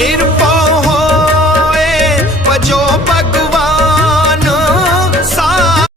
Native.